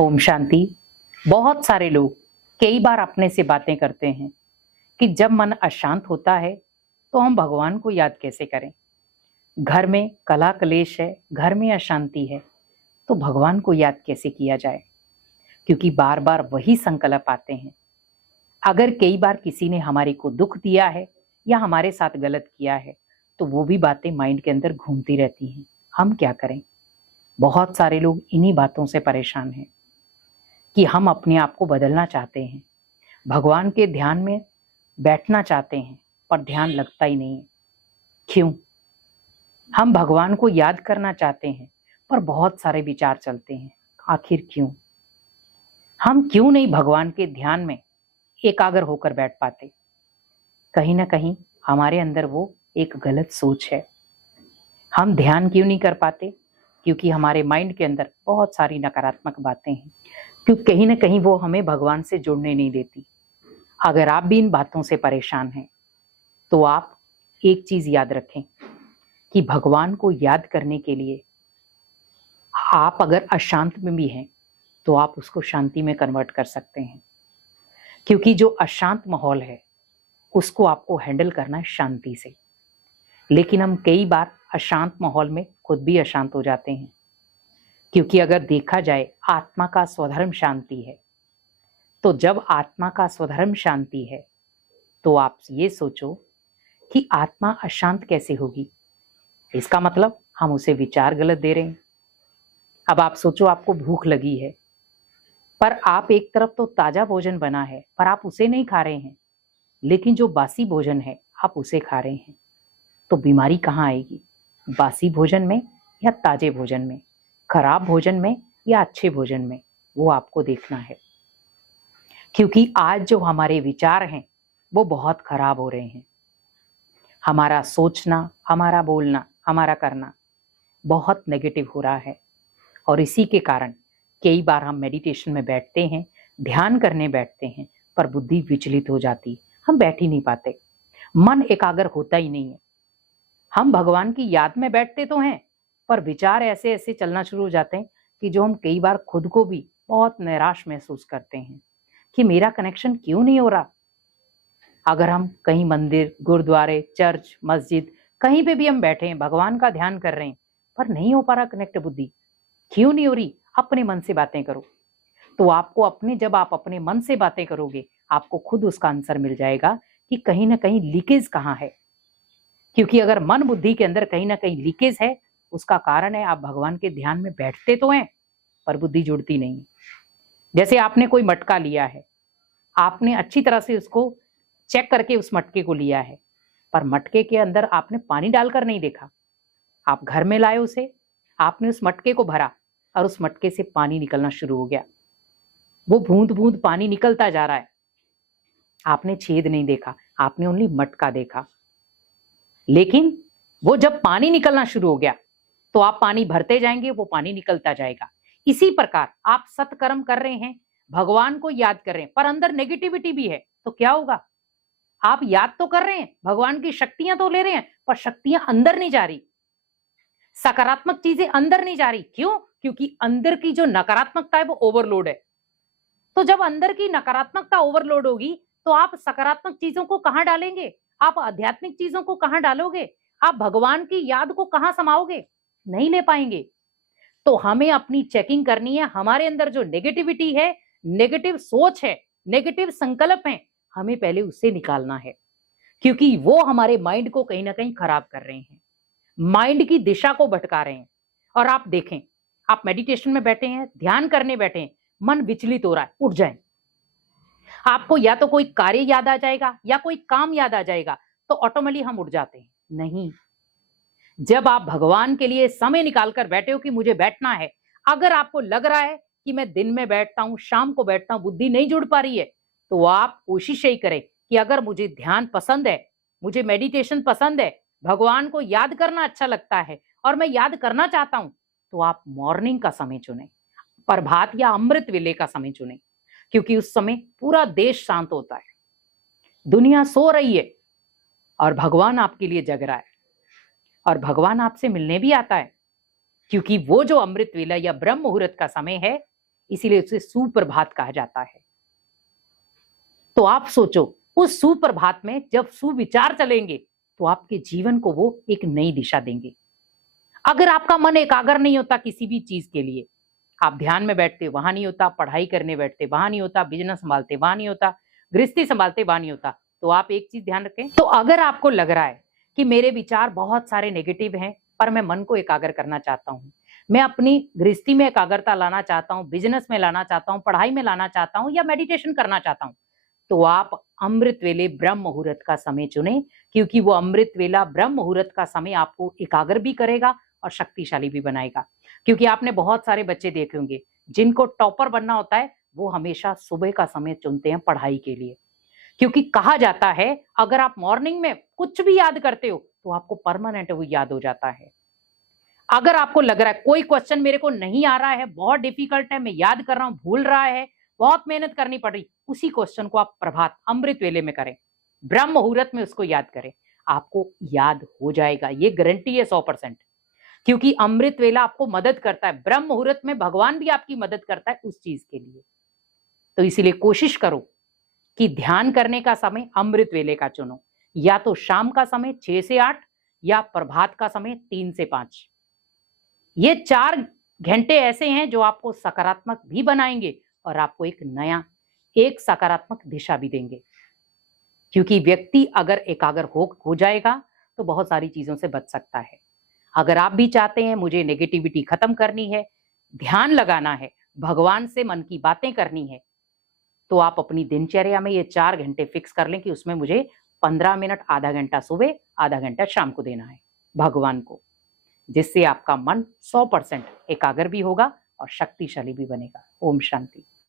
ओम शांति। बहुत सारे लोग कई बार अपने से बातें करते हैं कि जब मन अशांत होता है तो हम भगवान को याद कैसे करें। घर में कला कलेश है, घर में अशांति है, तो भगवान को याद कैसे किया जाए, क्योंकि बार बार वही संकल्प आते हैं। अगर कई बार किसी ने हमारे को दुख दिया है या हमारे साथ गलत किया है तो वो भी बातें माइंड के अंदर घूमती रहती हैं। हम क्या करें? बहुत सारे लोग इन्हीं बातों से परेशान हैं कि हम अपने आप को बदलना चाहते हैं, भगवान के ध्यान में बैठना चाहते हैं, पर ध्यान लगता ही नहीं है। क्यों? हम भगवान को याद करना चाहते हैं पर बहुत सारे विचार चलते हैं। आखिर क्यों? हम क्यों नहीं भगवान के ध्यान में एकाग्र होकर बैठ पाते? कहीं ना कहीं हमारे अंदर वो एक गलत सोच है। हम ध्यान क्यों नहीं कर पाते? क्योंकि हमारे माइंड के अंदर बहुत सारी नकारात्मक बातें हैं, क्योंकि कहीं ना कहीं वो हमें भगवान से जुड़ने नहीं देती। अगर आप भी इन बातों से परेशान हैं तो आप एक चीज याद रखें कि भगवान को याद करने के लिए आप अगर अशांत में भी हैं तो आप उसको शांति में कन्वर्ट कर सकते हैं, क्योंकि जो अशांत माहौल है उसको आपको हैंडल करना है शांति से। लेकिन हम कई बार अशांत माहौल में खुद भी अशांत हो जाते हैं, क्योंकि अगर देखा जाए आत्मा का स्वधर्म शांति है। तो जब आत्मा का स्वधर्म शांति है तो आप ये सोचो कि आत्मा अशांत कैसे होगी। इसका मतलब हम उसे विचार गलत दे रहे हैं। अब आप सोचो, आपको भूख लगी है पर आप एक तरफ तो ताजा भोजन बना है पर आप उसे नहीं खा रहे हैं, लेकिन जो बासी भोजन है आप उसे खा रहे हैं। तो बीमारी कहाँ आएगी? बासी भोजन में या ताजे भोजन में? खराब भोजन में या अच्छे भोजन में? वो आपको देखना है, क्योंकि आज जो हमारे विचार हैं वो बहुत खराब हो रहे हैं। हमारा सोचना, हमारा बोलना, हमारा करना बहुत नेगेटिव हो रहा है। और इसी के कारण कई बार हम मेडिटेशन में बैठते हैं, ध्यान करने बैठते हैं, पर बुद्धि विचलित हो जाती, हम बैठ ही नहीं पाते, मन एकाग्र होता ही नहीं है। हम भगवान की याद में बैठते तो हैं पर विचार ऐसे ऐसे चलना शुरू हो जाते हैं कि जो हम कई बार खुद को भी बहुत निराश महसूस करते हैं कि मेरा कनेक्शन क्यों नहीं हो रहा। अगर हम कहीं मंदिर, गुरुद्वारे, चर्च, मस्जिद कहीं पे भी हम बैठे हैं, भगवान का ध्यान कर रहे हैं, पर नहीं हो पा रहा कनेक्ट बुद्धि, क्यों नहीं हो रही? अपने मन से बातें करो। तो आपको जब आप अपने मन से बातें करोगे आपको खुद उसका आंसर मिल जाएगा कि कहीं ना कहीं लीकेज कहाँ है। क्योंकि अगर मन बुद्धि के अंदर कहीं ना कहीं लीकेज है, उसका कारण है आप भगवान के ध्यान में बैठते तो हैं पर बुद्धि जुड़ती नहीं। जैसे आपने कोई मटका लिया है, आपने अच्छी तरह से उसको चेक करके उस मटके को लिया है, पर मटके के अंदर आपने पानी डालकर नहीं देखा। आप घर में लाए उसे, आपने उस मटके को भरा और उस मटके से पानी निकलना शुरू हो गया। वो बूंद बूंद पानी निकलता जा रहा है, आपने छेद नहीं देखा, आपने ओनली मटका देखा। लेकिन वो जब पानी निकलना शुरू हो गया तो आप पानी भरते जाएंगे, वो पानी निकलता जाएगा। इसी प्रकार आप सत्कर्म कर रहे हैं, भगवान को याद कर रहे हैं, पर अंदर नेगेटिविटी भी है, तो क्या होगा? आप याद तो कर रहे हैं, भगवान की शक्तियां तो ले रहे हैं, पर शक्तियां अंदर नहीं जा रही, सकारात्मक चीजें अंदर नहीं जा रही। क्यों? क्योंकि अंदर की जो नकारात्मकता है वो ओवरलोड है। तो जब अंदर की नकारात्मकता ओवरलोड होगी तो आप सकारात्मक चीजों को कहां डालेंगे? आप आध्यात्मिक चीजों को कहां डालोगे? आप भगवान की याद को कहां समाओगे? नहीं ले पाएंगे। तो हमें अपनी चेकिंग करनी है। हमारे अंदर जो नेगेटिविटी है, नेगेटिव सोच है, नेगेटिव संकल्प है, हमें पहले उससे निकालना है, क्योंकि वो हमारे माइंड को कहीं ना कहीं खराब कर रहे हैं, माइंड की दिशा को भटका रहे हैं। और आप देखें, आप मेडिटेशन में बैठे हैं, ध्यान करने बैठे हैं, मन विचलित हो रहा है, उठ जाएं। आपको या तो कोई कार्य याद आ जाएगा या कोई काम याद आ जाएगा, तो ऑटोमेटिकली हम उठ जाते हैं। नहीं, जब आप भगवान के लिए समय निकालकर बैठे हो कि मुझे बैठना है, अगर आपको लग रहा है कि मैं दिन में बैठता हूं, शाम को बैठता हूं, बुद्धि नहीं जुड़ पा रही है, तो आप कोशिश यही करें कि अगर मुझे ध्यान पसंद है, मुझे मेडिटेशन पसंद है, भगवान को याद करना अच्छा लगता है और मैं याद करना चाहता हूं, तो आप मॉर्निंग का समय चुनें, प्रभात या अमृत वेले का समय चुनें, क्योंकि उस समय पूरा देश शांत होता है, दुनिया सो रही है और भगवान आपके लिए जग रहा है। और भगवान आपसे मिलने भी आता है, क्योंकि वो जो अमृत वेला या ब्रह्म मुहूर्त का समय है, इसीलिए उसे सुप्रभात कहा जाता है। तो आप सोचो, उस सुप्रभात में जब सुविचार चलेंगे तो आपके जीवन को वो एक नई दिशा देंगे। अगर आपका मन एकाग्र नहीं होता किसी भी चीज के लिए, आप ध्यान में बैठते वहां नहीं होता, पढ़ाई करने बैठते वहां नहीं होता, बिजनेस संभालते वहां नहीं होता, गृहस्थी संभालते वहां नहीं होता, तो आप एक चीज ध्यान रखें। तो अगर आपको लग रहा है कि मेरे विचार बहुत सारे नेगेटिव हैं, पर मैं मन को एकाग्र करना चाहता हूं, मैं अपनी गृहस्थी में एकाग्रता लाना चाहता हूं, बिजनेस में लाना चाहता हूं, पढ़ाई में लाना चाहता हूं, या मेडिटेशन करना चाहता हूं, तो आप अमृत वेले ब्रह्म मुहूर्त का समय चुने, क्योंकि वो अमृत वेला ब्रह्म मुहूर्त का समय आपको एकाग्र भी करेगा और शक्तिशाली भी बनाएगा। क्योंकि आपने बहुत सारे बच्चे देखे होंगे जिनको टॉपर बनना होता है, वो हमेशा सुबह का समय चुनते हैं पढ़ाई के लिए, क्योंकि कहा जाता है अगर आप मॉर्निंग में कुछ भी याद करते हो तो आपको परमानेंट वो याद हो जाता है। अगर आपको लग रहा है कोई क्वेश्चन मेरे को नहीं आ रहा है, बहुत डिफिकल्ट है, मैं याद कर रहा हूं, भूल रहा है, बहुत मेहनत करनी पड़ रही, उसी क्वेश्चन को आप प्रभात अमृत वेले में करें, ब्रह्म मुहूर्त में उसको याद करें, आपको याद हो जाएगा। ये गारंटी है 100%। क्योंकि अमृत वेला आपको मदद करता है, ब्रह्म मुहूर्त में भगवान भी आपकी मदद करता है उस चीज के लिए। तो इसीलिए कोशिश करो कि ध्यान करने का समय अमृत वेले का चुनो, या तो शाम का समय 6 से 8 या प्रभात का समय 3 से 5। ये 4 घंटे ऐसे हैं जो आपको सकारात्मक भी बनाएंगे और आपको एक सकारात्मक दिशा भी देंगे। क्योंकि व्यक्ति अगर एकाग्र हो जाएगा तो बहुत सारी चीजों से बच सकता है। अगर आप भी चाहते हैं मुझे नेगेटिविटी खत्म करनी है, ध्यान लगाना है, भगवान से मन की बातें करनी है, तो आप अपनी दिनचर्या में ये 4 घंटे फिक्स कर लें कि उसमें मुझे 15 मिनट, आधा घंटा सुबह, आधा घंटा शाम को देना है भगवान को, जिससे आपका मन 100% एकाग्र भी होगा और शक्तिशाली भी बनेगा। ओम शांति।